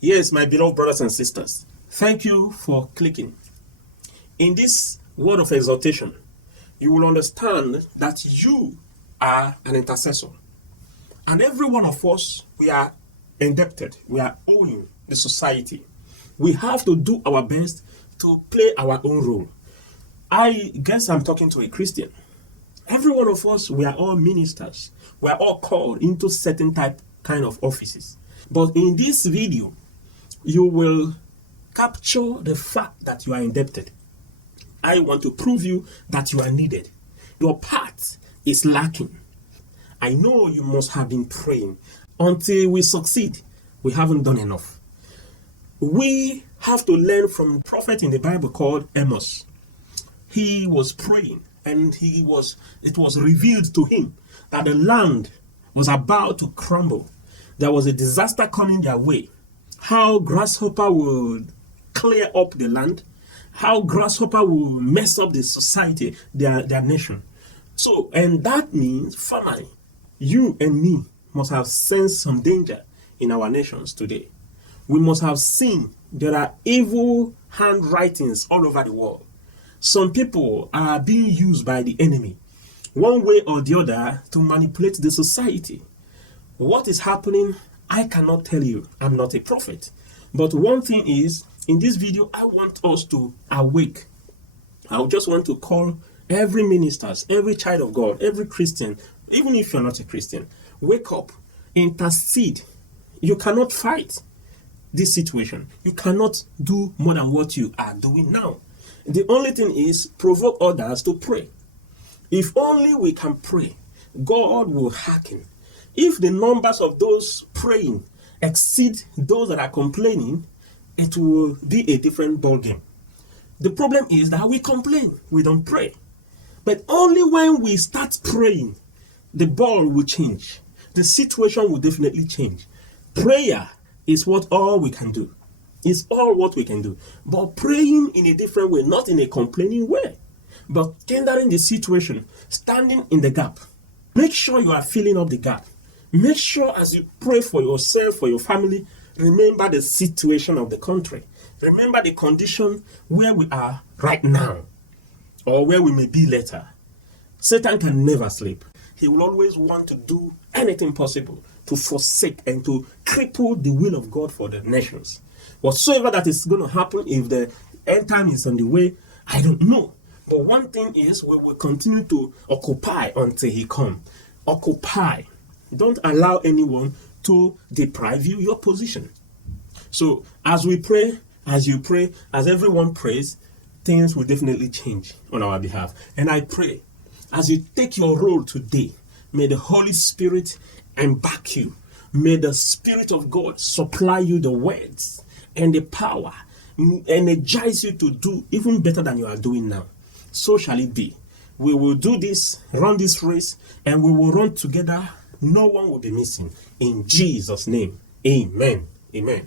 Yes, my beloved brothers and sisters, thank you for clicking. In this word of exhortation, you will understand that you are an intercessor. And every one of us, we are indebted. We are owing the society. We have to do our best to play our own role. I guess I'm talking to a Christian. Every one of us, we are all ministers. We are all called into certain kind of offices. But in this video, you will capture the fact that you are indebted. I want to prove you that you are needed. Your part is lacking. I know you must have been praying. Until we succeed, we haven't done enough. We have to learn from a prophet in the Bible called Amos. He was praying, and it was revealed to him that the land was about to crumble. There was a disaster coming their way. How grasshopper would clear up the land, how grasshopper will mess up the society, their nation. So, and that means, finally, you and me must have sensed some danger in our nations today. We must have seen there are evil handwritings all over the world. Some people are being used by the enemy, one way or the other, to manipulate the society. What is happening, I cannot tell you. I'm not a prophet. But one thing is, in this video, I want us to awake. I just want to call every minister, every child of God, every Christian, even if you're not a Christian, wake up, intercede. You cannot fight this situation. You cannot do more than what you are doing now. The only thing is provoke others to pray. If only we can pray, God will hearken. If the numbers of those praying exceed those that are complaining, it will be a different ballgame. The problem is that we complain, we don't pray. But only when we start praying, the ball will change. The situation will definitely change. Prayer is all we can do. It's all what we can do. But praying in a different way, not in a complaining way, but tendering the situation, standing in the gap. Make sure you are filling up the gap. Make sure as you pray for yourself, for your family, remember the situation of the country. Remember the condition where we are right now, or where we may be later. Satan can never sleep. He will always want to do anything possible to forsake and to cripple the will of God for the nations. Whatsoever that is going to happen, if the end time is on the way, I don't know. But one thing is, we will continue to occupy until he comes. Occupy. Don't allow anyone to deprive you your position. So as we pray, as you pray, as everyone prays, things will definitely change on our behalf. And I pray, as you take your role today, may the Holy Spirit embark you. May the Spirit of God supply you the words and the power, energize you to do even better than you are doing now. So shall it be. We will do this, run this race, and we will run together. No one will be missing. In Jesus' name, amen. Amen.